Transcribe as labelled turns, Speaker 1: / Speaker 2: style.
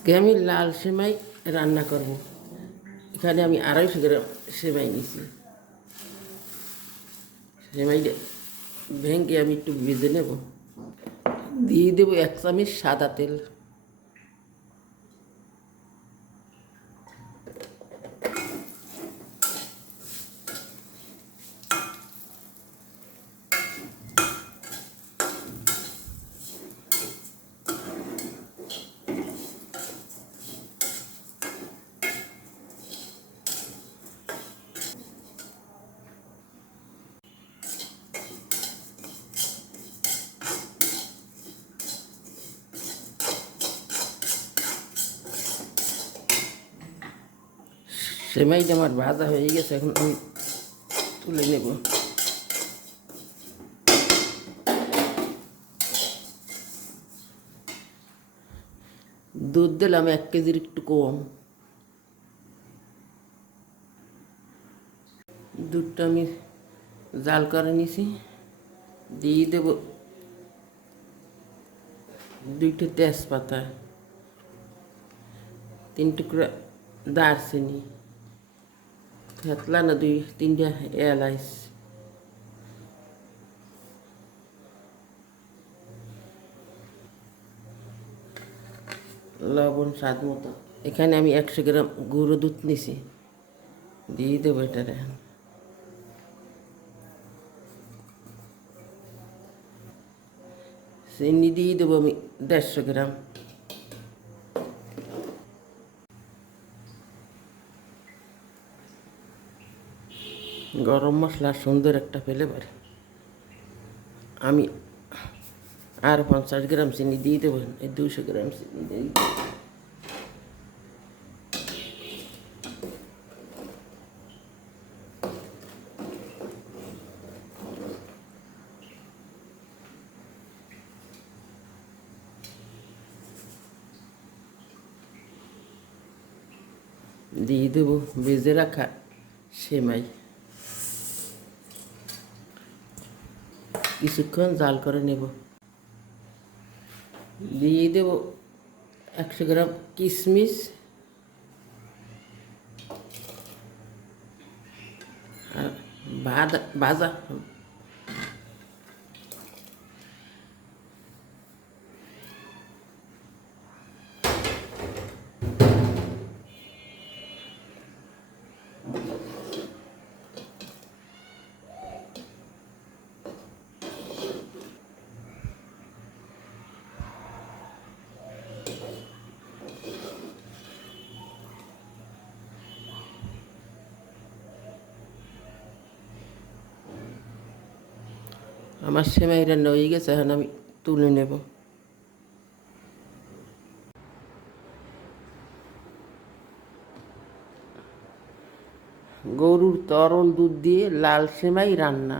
Speaker 1: আজকে আমি লাল সেমাই রান্না করব। এখানে আমি আড়াইশো গ্রাম সেমাই নিছি। সেমাইটা ভেঙে আমি একটু ভেজে নেব। দিয়ে দেবো এক চামচ সাদা তেল। সেমাইটা আমার ভাজা হয়ে গেছে, এখন আমি তুলে নেব। দুধ দিলাম এক কেজির একটু কম। দুধটা আমি জাল করে নিছি, দিয়ে দেব দুইটা তেজপাতা, তিন টুকরা দারচিনি। ফেতলা না দুই তিনটা এলাইচ লবণ স্বাদ মতো এখানে আমি একশো গ্রাম গুঁড়ো দুধ নিছি দিয়ে দেবো এটারে চিনি দিয়ে দেবো আমি দেড়শো গ্রাম গরম মশলা সুন্দর একটা ফ্লেভার আমি আর পঞ্চাশ গ্রাম চিনি দিয়ে দেবো, এই দুশো গ্রাম চিনি দিয়ে। দিয়ে দেবো ভেজে রাখা সেমাই কিছুক্ষণ জাল করে নেব। দিয়ে দেব একশো গ্রাম কিশমিশ আর ভাজা আমার সেমাই রান্না হয়ে গেছে, এখন আমি তুলে নেব। গরুর তরল দুধ দিয়ে লাল সেমাই রান্না।